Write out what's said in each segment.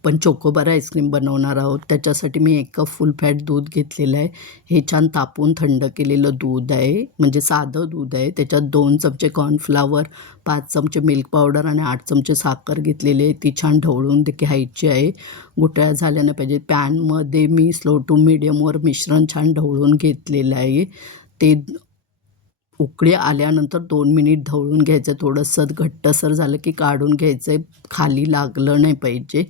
आपण chocobar ice cream बनवणार आहोत. त्याच्यासाठी मी 1 कप फुल फॅट दूध घेतलेलं आहे. हे छान तापवून थंड केलेलं दूध आहे, म्हणजे साधं दूध आहे. त्याच्यात 2 चमचे कॉर्नफ्लॉवर, 5 चमचे मिल्क पावडर आणि 8 चमचे साखर घेतलेली आहे. ती छान ढवळून घ्यायची आहे. गुठळ्या झाल्या नाही पाहिजेत. पॅनमध्ये मी स्लो टू मीडियमवर मिश्रण छान ढवळून घेतलेलं आहे. ते उकळी आल्यानंतर 2 मिनिट ढवळून घ्यायचं. थोडंसं घट्टसर झालं की काढून घ्यायचं आहे. खाली लागलं नाही पाहिजे.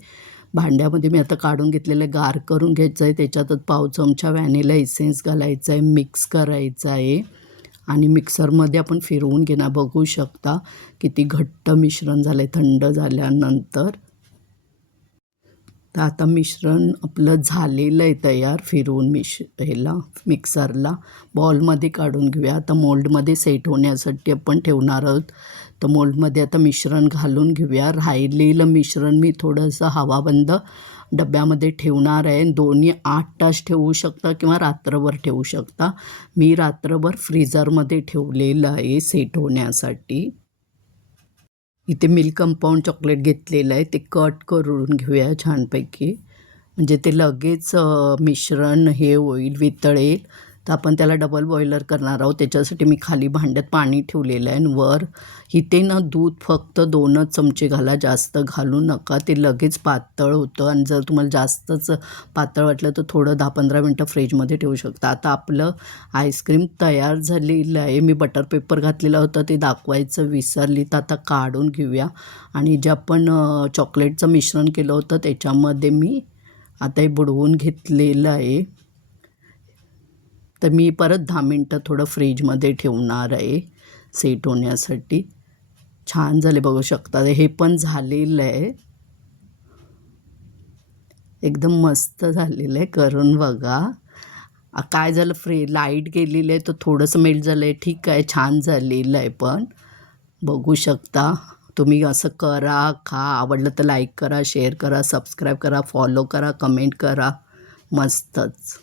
भांड्यामध्ये मी आता काढून घेतलेलं गार करून घ्यायचं आहे. त्याच्यातच पाव चमचा व्हॅनिला इसेन्स घालायचा आहे, मिक्स करायचं आहे आणि मिक्सरमध्ये आपण फिरवून घेणार. बघू शकता किती घट्ट मिश्रण झालं आहे थंड झाल्यानंतर. तर आता मिश्रण आपलं झालेलं आहे तयार. फिरवून मिक्सरला बॉलमध्ये काढून घेऊया. आता मोल्डमध्ये सेट होण्यासाठी आपण ठेवणार आहोत. तर मोल्डमध्ये आता मिश्रण घालून घेऊया. राहिलेलं मिश्रण मी थोडंसं हवाबंद डब्यामध्ये ठेवणार आहे. दोन्ही 8 तास ठेवू शकता किंवा रात्रभर ठेवू शकता. मी रात्रभर फ्रीझरमध्ये ठेवलेलं आहे सेट होण्यासाठी. इथे मिल्क कंपाऊंड चॉकलेट घेतलेलं आहे. ते कट करून घेऊया छानपैकी, म्हणजे ते लगेच मिश्रण हे होईल, वितळेल. तर आपण त्याला डबल बॉयलर करणार आहोत. त्याच्यासाठी मी खाली भांड्यात पाणी ठेवलेलं आहे आणि वर इथे ना दूध फक्त 2च चमचे घाला, जास्त घालू नका. ते लगेच पातळ होतं आणि जर तुम्हाला जास्तच पातळ वाटलं तर थोडं 10-15 मिनटं फ्रीजमध्ये ठेवू शकता. आता आपलं आईस्क्रीम तयार झालेलं आहे. मी बटर पेपर घातलेला होता ते दाखवायचं विसरली. तर आता काढून घेऊया आणि जे आपण चॉकलेटचं मिश्रण केलं होतं त्याच्यामध्ये मी आता हे बुडवून घेतलेलं आहे. तर मी परत 10 मिनटं थोडं फ्रीजमध्ये ठेवणार आहे सेट होण्यासाठी. छान झाले बघू शकता. हे पण झालेलं आहे, एकदम मस्त झालेलं आहे. करून बघा. काय झालं, लाईट गेलेली आहे तर थोडंसं मेल्ट झालं आहे. ठीक आहे, छान झालेलं आहे. पण बघू शकता तुम्ही. असं करा, खा. आवडलं तर लाईक करा, शेअर करा, सबस्क्राईब करा, फॉलो करा, कमेंट करा. मस्तच.